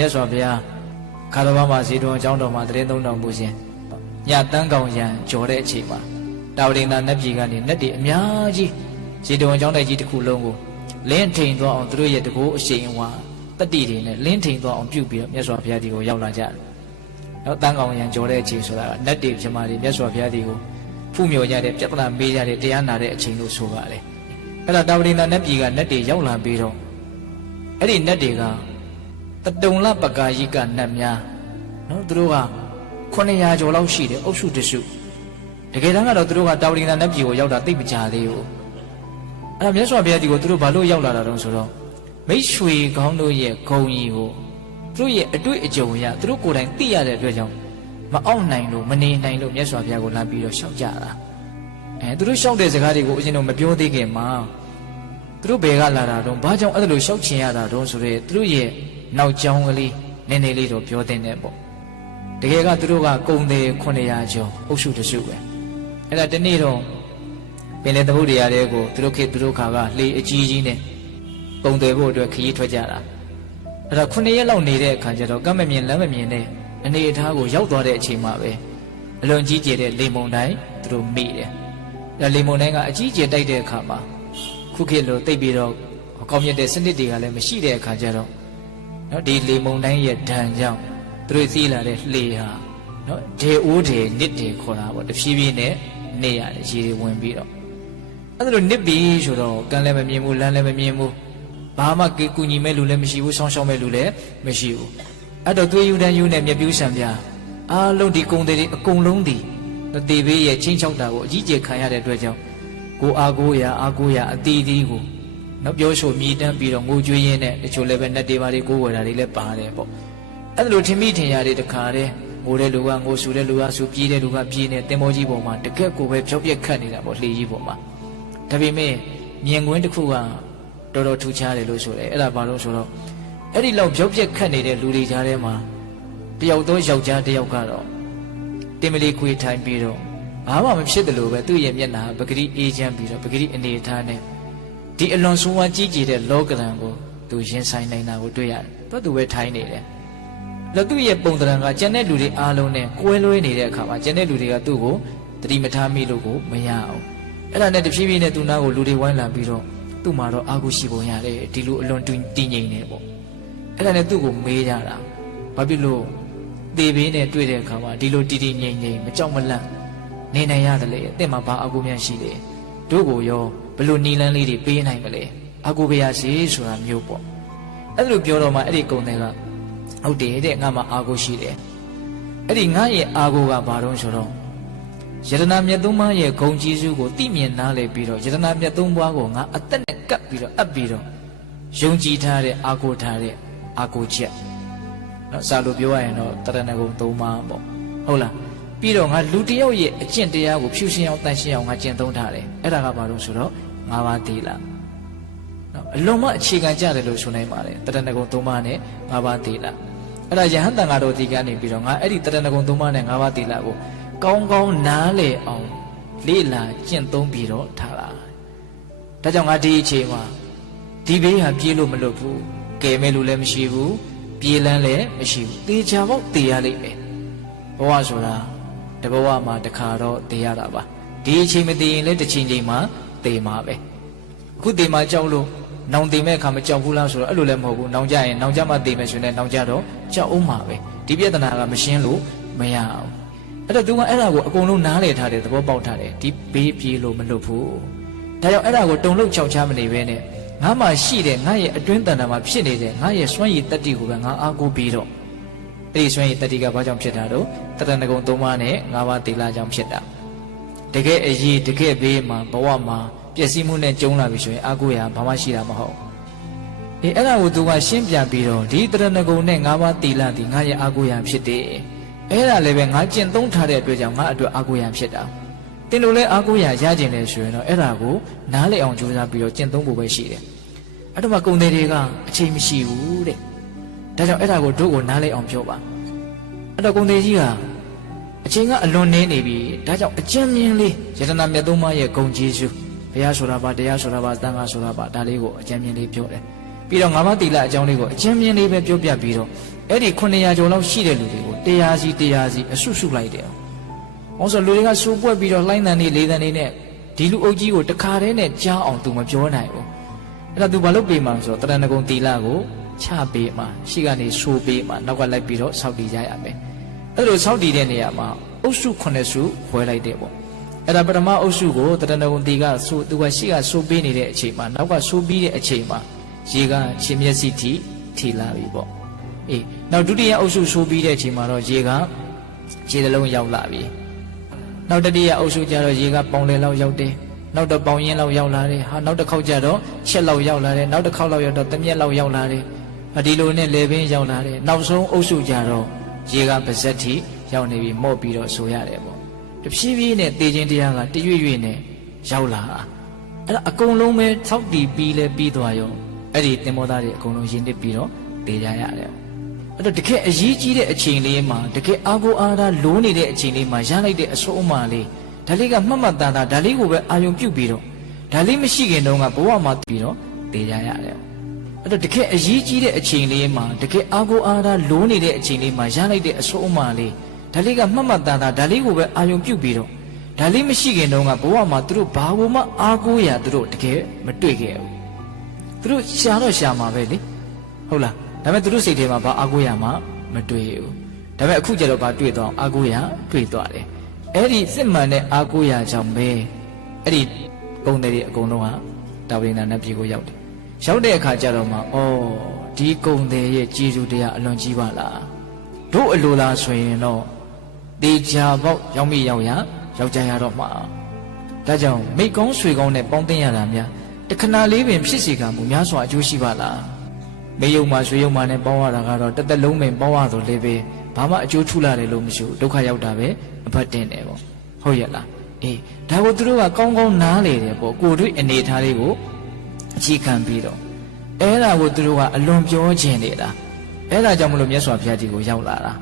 မြတ်စွာဘုရားခါတော်ဘာမှာဇေတဝန်အကြောင်းတော်မှာတရင်သုံးတော်မူခြင်းညတန်းကောင်ရံကြော်တဲ့အချိန်မှာတာဝတိန်သာနတ်ပြည်ကနေနတ်တွေအများကြီးဇေတဝန်အကြောင်းတိုက်ကြီးတစ်ခုလုံးကိုလင်းထိန်သွားအောင်သူတို့ရဲ့တကူအရှိန်အဝါတတိတွေနဲ့လင်းထိန်သွားအောင်ပြုပြီးတော့မြတ်စွာဘုရားဒီကိုရောက်လာကြတယ်။နောက်တန်းကောင်ရံကြော်တဲ့အချိန်ဆိုတာကနတ်တွေပြမတွေမြတ်စွာဘုရားဒီကိုဖူးမြော်ကြတဲ့ပြဿနာမေးကြတဲ့တရားနာတဲ့အချိန်လို့ဆိုပါလေ။အဲ့ဒါတာဝတိန်သာနတ်ပြည်ကနတ်တွေရောက်လာပြီးတော့အဲ့ဒီနတ်တွေက တတုံလပကာယိကနတ်များနော်သူတို့က900ကျော်လောက်ရှိတယ်အုပ်စုတစုတကယ်တမ်းကတော့သူတို့ကတာဝတိန်သာနတ်ပြည်ကိုရောက်တာသိပ်မကြသေးဘူးအဲ့ဒါမြတ်စွာဘုရားဒီကိုသူတို့ဘာလို့ရောက်လာတာတုံးဆိုတော့မိတ်ဆွေကောင်းတို့ရဲ့ဂုံကြီးကိုသူတို့ရဲ့အတွေ့အကြုံအရသူတို့ကိုယ်တိုင်သိရတဲ့အတွက်ကြောင့်မအောင်နိုင်လို့မနေနိုင်လို့မြတ်စွာဘုရားကိုလာပြီးတော့ရှောက်ကြတာအဲသူတို့ရှောက်တဲ့စကားတွေကိုအရင်တော့မပြောသေးခင်မှာသူတို့ဘယ်ကလာတာတုံးဘာကြောင့်အဲ့လိုရှောက်ချင်ရတာတုံးဆိုတော့သူတို့ရဲ့ နောက်ကျောင်းကလေးနည်းနည်းလေးတော့ပြောတင်တယ်ပေါ့တကယ်ကသူတို့ကကုံတယ်900ကျော်အုပ်စုတစုပဲအဲ့ဒါတနေ့တော့ပင်လေသမုဒ္ဒရာတဲ့ကိုသူတို့ခေသူတို့ခါကလှေအကြီးကြီးနဲ့ကုံတယ်ဖို့အတွက်ခရီးထွက်ကြတာအဲ့ဒါ9ရက်လောက်နေတဲ့အခါကျတော့ကမ်းမမြင်လမ်းမမြင်တဲ့အနေအထားကိုရောက်သွားတဲ့အချိန်မှာပဲအလွန်ကြီးကျယ်တဲ့လေမုန်တိုင်းသူတို့မိတယ်အဲ့ဒါလေမုန်တိုင်းကအကြီးကျယ်တိုက်တဲ့အခါမှာခုခေတ်လိုတိတ်ပြီးတော့ကောင်းမြတ်တဲ့စနစ်တွေကလည်းမရှိတဲ့အခါကျတော့ နော်ဒီလေမုန်တိုင်းရဲ့ဒဏ်ကြောင့်သူတို့သိလာတဲ့လှေဟာနော်ဒေအိုးဒေနစ်ဒေခေါ်တာပေါ့တဖြည်းဖြည်းနဲ့နေရတယ်ရေတွေဝင်ပြီးတော့အဲ့ဒါလိုနစ်ပြီးဆိုတော့ကံလည်းမမြင်ဘူးလမ်းလည်းမမြင်ဘူးဘာမှကေကူညီမဲ့လူလည်းမရှိဘူးဆောင်းရှောင်းမဲ့လူလည်းမရှိဘူးအဲ့တော့သွေးယူတန်းယူနဲ့မြပြူးဆံပြားအားလုံးဒီကုံတွေအကုန်လုံးဒီတေဘေးရဲ့ချင်းချောက်တာကိုအကြီးကျယ်ခံရတဲ့အတွက်ကြောင့်ကိုအားကိုးရအားကိုးရအတီးတီးကို နော်ပြောဆိုမြည်တမ်းပြီးတော့ငိုကြွေးရင်းနဲ့တချို့လည်းပဲနဲ့တေပါတွေကိုးဝယ်တာတွေလည်းပါတယ်ပေါ့အဲ့ဒါလိုထင်မိထင်ရတဲ့တခါတည်းငိုတဲ့လူကငိုဆူတဲ့လူကဆူပြေးတဲ့လူကပြေးနေတင်မောကြီးပေါ်မှာတကက်ကိုပဲဖြောက်ပြက်ခတ်နေတာပေါ့လှေကြီးပေါ်မှာဒါပေမဲ့မြင်ကွင်းတစ်ခုကတော်တော်ထူးခြားတယ်လို့ဆိုတယ်အဲ့ဒါဘာလို့ဆိုတော့အဲ့ဒီလောက်ဖြောက်ပြက်ခတ်နေတဲ့လူတွေကြားထဲမှာတယောက်တော့ယောက်ျားတယောက်ကတော့တင်မလီခွေထိုင်ပြီးတော့ဘာမှမဖြစ်တယ်လို့ပဲသူ့ရဲ့မျက်နှာပဂတိအေးချမ်းပြီးတော့ပဂတိအနေထားနဲ့ ဒီအလွန်ဆိုးဝါးကြီးကြီးတဲ့လောကဓာတ်ကိုသူရင်ဆိုင်နေတာကိုတွေ့ရတယ်သူသူပဲထိုင်နေတယ်လက်သူ့ရဲ့ပုံသဏ္ဍာန်ကကျန်တဲ့လူတွေအားလုံးနဲ့ကွဲလွဲနေတဲ့အခါမှာကျန်တဲ့လူတွေကသူ့ကိုတတိမထားမိလို့ကိုမရအောင်အဲ့ဒါနဲ့တဖြည်းဖြည်းနဲ့သူနာကိုလူတွေဝိုင်းလာပြီးတော့သူ့မှာတော့အာဟုရှိပုံရတယ်ဒီလိုအလွန်တည်ငြိမ်နေပေါ့အဲ့ဒါနဲ့သူ့ကိုမေးကြတာဘာဖြစ်လို့သေဘေးနဲ့တွေ့တဲ့အခါမှာဒီလိုတည်တည်ငြိမ်ငြိမ်မကြောက်မလန့်နေနိုင်ရတယ်လေအဲ့မှာဘာအာဟုများရှိတယ်တို့ကိုရော ဘလို့နီလန်းလေးတွေပေးနိုင်မလဲအကူပါရစေဆိုတာမျိုးပေါ့အဲ့လိုပြောတော့မှအဲ့ဒီကုံတွေကဟုတ်တယ်တဲ့ငါမှအာကိုရှိတယ်အဲ့ဒီငါရဲ့အာကိုကဘာတော့ဆိုတော့ယတနာမြတ်သုံးပါးရဲ့ဂုံကြီးစုကိုတိမြင်နားလေပြီးတော့ယတနာမြတ်သုံးပါးကိုငါအသက်နဲ့ကပ်ပြီးတော့အပ်ပြီးတော့ယုံကြည်ထားတဲ့အာကိုထားတဲ့အာကိုချက်နော်စာလိုပြောရရင်တော့တရဏဂုံသုံးပါးပေါ့ဟုတ်လားပြီးတော့ငါလူတယောက်ရဲ့အကျင့်တရားကိုဖြူရှင်းအောင်တန်ရှင်းအောင်ငါကျင့်သုံးထားတယ်အဲ့ဒါကဘာလို့ဆိုတော့ ငါးပါးသီလနော်အလုံးမအခြေခံကြတယ်လို့ဆိုနိုင်ပါတယ်တရဏဂုံသုံးပါးနဲ့ငါးပါးသီလအဲ့ဒါယဟန်တန်ဃာတော်ဒီကနေပြီးတော့ငါအဲ့ဒီတရဏဂုံသုံးပါးနဲ့ငါးပါးသီလကိုကောင်းကောင်းနားလေအောင်လေ့လာကျင့်သုံးပြီးတော့ထားလာဒါကြောင့်ငါဒီအချိန်မှာဒီဘေးဟာပြေးလို့မလွတ်ဘူးကဲမဲ့လို့လည်းမရှိဘူးပြေးလန်းလည်းမရှိဘူးတေချာပေါက်တေရလိမ့်မယ်ဘဝဆိုတာတဘဝမှာတစ်ခါတော့တေရတာပါဒီအချိန်မတည်ရင်လည်းတစ်ချိန်ချိန်မှာ တေမှာပဲအခုတေမှာကြောက်လို့နောင်တေမဲ့အခါမကြောက်ဘူးလားဆိုတော့အဲ့လိုလည်းမဟုတ်ဘူးနောင်ကြရင်နောင်ကြမှတေမယ်ဆိုရင်နောင်ကြတော့ကြောက်အောင်မှာပဲဒီပြဿနာကမရှင်းလို့မရအောင်အဲ့တော့သူကအဲ့ဒါကိုအကုန်လုံးနားလည်ထားတယ်သဘောပေါက်ထားတယ်ဒီဘေးပြေးလို့မလွတ်ဘူးဒါကြောင့်အဲ့ဒါကိုတုံလို့ချောက်ချမနေပဲနဲ့ငါမှရှိတယ်ငါရဲ့အတွင်းတန်တာမှာဖြစ်နေတဲ့ငါရဲ့စွမ်းရည်တက်တီကိုပဲငါအားကိုးပြီးတော့အဲ့ဒီစွမ်းရည်တက်တီကဘာကြောင့်ဖြစ်တာတော့တရဏဂုံ၃ပါးနဲ့၅ပါးတေလာကြောင့်ဖြစ်တာ တကယ်အရေးတကယ်ဘေးမှာဘဝမှာပျက်စီးမှုနဲ့ကြုံလာပြီဆိုရင်အာကိုရာဘာမှရှိတာမဟုတ်အေးအဲ့ဒါကိုသူကရှင်းပြပြီးတော့ဒီတရဏဂုံနဲ့၅ပါးတီလာဒီငါရဲ့အာကိုရာဖြစ်တယ်အဲ့ဒါလည်းပဲငါကျင့်သုံးထားတဲ့အတွက်ကြောင့်ငါအတွက်အာကိုရာဖြစ်တာတင်လို့လဲအာကိုရာရကျင်တယ်ဆိုရင်တော့အဲ့ဒါကိုနားလည်အောင်ကြိုးစားပြီးတော့ကျင့်သုံးဖို့ပဲရှိတယ်အဲ့တော့မှကုံတွေတွေကအချိန်မရှိဘူးတဲ့ဒါကြောင့်အဲ့ဒါကိုတို့ကိုနားလည်အောင်ပြောပါအဲ့တော့ကုံတွေကြီးက အချိန်ကအလွန်နည်းနေပြီဒါကြောင့်အကျဉ်းမြင်လေးယတနာမြတ်သုံးပါးရဲ့ဂုံကျေးဇူးဘုရားဆိုတာပါတရားဆိုတာပါသံဃာဆိုတာပါဒါလေးကိုအကျဉ်းမြင်လေးပြောတယ်ပြီးတော့ငါးပါးသီလအကြောင်းလေးကိုအချင်းမြင်းလေးပဲပြောပြပြီးတော့အဲ့ဒီ900ကျော်လောက်ရှိတဲ့လူတွေကိုတရားစီတရားစီအဆုစုလိုက်တယ်။ဟောဆိုလူတွေကစူပွက်ပြီးတော့လှိုင်းတန်နေလေးတန်နေနဲ့ဒီလူအုပ်ကြီးကိုတခါတည်းနဲ့ကြားအောင်သူမပြောနိုင်ဘူး။အဲ့ဒါသူဘာလို့ပေးမှာလဲဆိုတော့တရဏဂုံသီလကိုချပေးမှာရှိကနေစူပေးမှာနောက်ကလိုက်ပြီးတော့စောင့်တည်ကြရမယ်။ အဲ့လိုစောင့်တည်တဲ့နေရာမှာအုပ်စု9စုခွဲလိုက်တယ်ပေါ့။အဲ့ဒါပထမအုပ်စုကိုတရဏဂုံတီကဆိုသူကရှိကဆိုပေးနေတဲ့အချိန်မှာနောက်ကဆိုပြီးတဲ့အချိန်မှာရေကရှင်မျက်စိထိထိလာပြီပေါ့အေးနောက်ဒုတိယအုပ်စုဆိုပြီးတဲ့အချိန်မှာတော့ရေကခြေတစ်လုံးရောက်လာပြီနောက်တတိယအုပ်စုကျတော့ရေကပေါင်လေလောက်ရောက်တယ်နောက်တော့ပေါင်ရင်လောက်ရောက်လာတယ်ဟာနောက်တစ်ခေါက်ကျတော့ချက်လောက်ရောက်လာတယ်နောက်တစ်ခေါက်လောက်ရောက်တော့တမျက်လောက်ရောက်လာတယ်အဒီလိုနဲ့လေပင်ရောက်လာတယ်နောက်ဆုံးအုပ်စုကျတော့ ရေကပါဇက်ထိရောက်နေပြီမော့ပြီးတော့ဆိုရတယ်ပေါ့တဖြည်းဖြည်းနဲ့တေခြင်းတရားကတရွေ့ရွေ့နဲ့ရောက်လာအဲ့ဒါအကုန်လုံးပဲသောက်တီပြီးလဲပြီးသွားရောအဲ့ဒီတင်မောသားတွေအကုန်လုံးရင်းနစ်ပြီးတော့တေကြရတယ်အဲ့တော့တကယ်အရေးကြီးတဲ့အချိန်လေးမှာတကယ်အာကိုအာရလိုးနေတဲ့အချိန်လေးမှာရလိုက်တဲ့အဆိုးအမလေးဒါလေးကမှတ်မှတ်သားသားဒါလေးကိုပဲအာယုံပြုတ်ပြီးတော့ဒါလေးမရှိခင်တုန်းကဘဝမှာပြီးတော့တေကြရတယ် အဲ့တော့တကယ်အရေးကြီးတဲ့အချိန်လေးမှာတကယ်အာကိုအာရလိုးနေတဲ့အချိန်လေးမှာရလိုက်တဲ့အဆိုးအမလေးဒါလေးကမှတ်မှတ်သားသားဒါလေးကိုပဲအာယုံပြုတ်ပြီးတော့ဒါလေးမရှိခင်တုန်းကဘဝမှာသူတို့ဘာဘမှအာကိုရသူတို့တကယ်မတွေ့ခဲ့ဘူးသူတို့ရှာတော့ရှာမှာပဲလေဟုတ်လားဒါပေမဲ့သူတို့စိတ်ထဲမှာဘာအာကိုရမှမတွေ့ဘူးဒါပေမဲ့အခုကျတော့ဘာတွေ့တော့အာကိုရတွေ့သွားတယ်အဲ့ဒီစစ်မှန်တဲ့အာကိုရကြောင့်ပဲအဲ့ဒီပုံတွေအကုန်လုံးဟာတာဝိနာနတ်ပြည်ကိုရောက်တယ် ရောက်တဲ့အခါကျတော့မှဩဒီကုံတဲ့ရဲ့ကြည်စုတရားအလွန်ကြီးပါလားတို့အလိုလားဆိုရင်တော့တေချာပေါက်ရောက်မိရောက်ရယောက်ျားရတော့မှာဒါကြောင့်မိကောင်းဆွေကောင်းနဲ့ပေါင်းတင်ရတာများတခဏလေးပင်ဖြစ်စီကမှုများစွာအကျိုးရှိပါလားမေယုံမှာဆွေယုံမှာနဲ့ပေါင်းရတာကတော့တစ်သက်လုံးပင်ပေါင်းရတော့လေပဲဘာမှအကျိုးထူလာတယ်လို့မရှိဘူးဒုက္ခရောက်တာပဲအဖတ်တင်တယ်ပေါ့ဟုတ်ရဲ့လားအေးဒါကိုသူတို့ကကောင်းကောင်းနားလေတယ်ပေါ့ကိုတို့အနေထားလေးကို အခြေခံပြီးတော့အဲ့ဒါကိုသူတို့ကအလွန်ပြောခြင်းနေတာအဲ့ဒါကြောင့်မလို့မြတ်စွာဘုရားကြီးကိုရောက်လာတာ